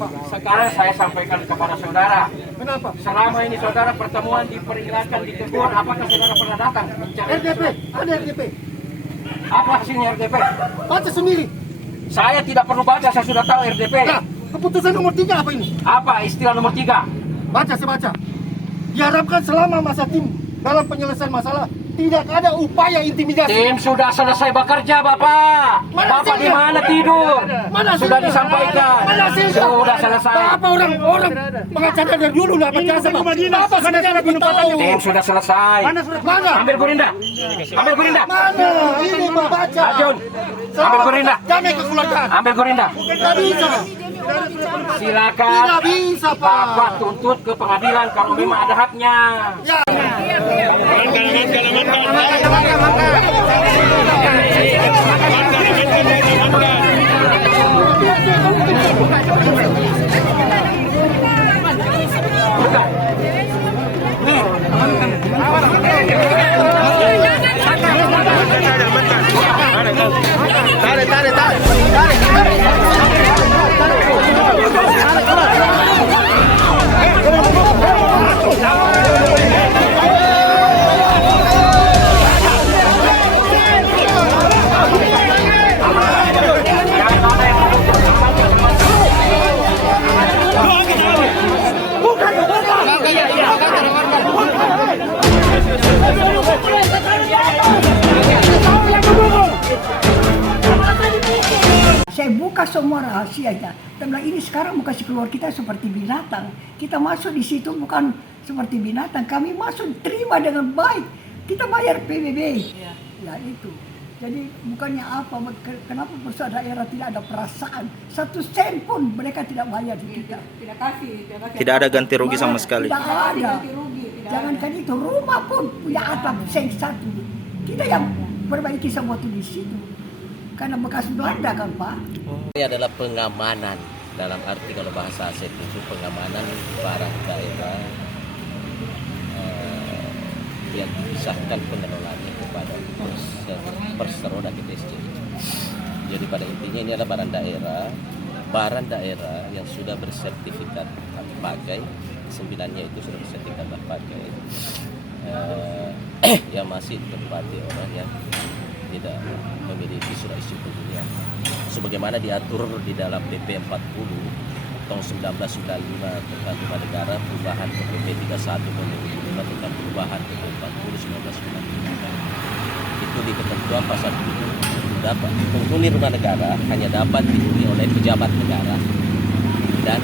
Pak? Sekarang saya sampaikan kepada saudara. Kenapa? Selama ini saudara pertemuan diperkirakan ditegur, apakah saudara pernah datang mencari RDP, ada RDP. apa hasilnya RDP? Baca sendiri. Saya tidak perlu baca, saya sudah tahu RDP. Nah, keputusan nomor 3 apa ini? Apa istilah nomor 3? Baca, saya baca. Diharapkan selama masa tim dalam penyelesaian masalah tidak ada upaya intimidasi. Tim sudah selesai bekerja, Bapak. Mana Bapak di hasilnya? mana tidur? Mana Sudah hasilnya? disampaikan. Mana hasilnya? Sudah selesai. Apa orang pengacara dari dulu lah percaya sama Bapak sebenarnya lebih tahu. Tim sudah selesai. Mana? Ambil gurinda. Ambil gurinda. Mana? Ini Pak baca. Ajun. Ambil gurinda. Kami kekeluargaan. Ambil gurinda. Tidak bisa. Silakan. Tidak bisa, Pak. Bapak tuntut ke pengadilan kalau memang ada haknya. Ya. Saya buka semua rahasianya. Dan ini sekarang mau kasih keluar kita seperti binatang. Kita masuk di situ bukan seperti binatang. Kami masuk terima dengan baik. Kita bayar PBB. Ya itu. Jadi bukannya apa? Kenapa perusahaan daerah tidak ada perasaan? 1 sen pun mereka tidak bayar di kita. Tidak kasih. Tidak ada ganti rugi sama sekali. Tidak ada. Ganti rugi, tidak Jangankan itu, rumah pun punya atap seng 1. Kita yang perbaiki semua itu di situ. Karena bekas Belanda kan Pak. Ini adalah pengamanan, dalam arti kalau bahasa aset itu pengamanan barang daerah yang dipisahkan pengelolaannya kepada Perseroda PTSC. Jadi pada intinya ini adalah barang daerah yang sudah bersertifikat hak pakai, 9-nya itu sudah bersertifikat hak pakai, yang masih ditempati orang yang tidak memiliki surat izin hunian sebagaimana diatur di dalam PP 40 tahun 1995 tentang rumah negara, perubahan ke PP 31 tahun 2005 tentang perubahan PP 40 1995. Itu di ketentuan pasal 7 dapat penghuni rumah negara hanya dapat dihuni oleh pejabat negara dan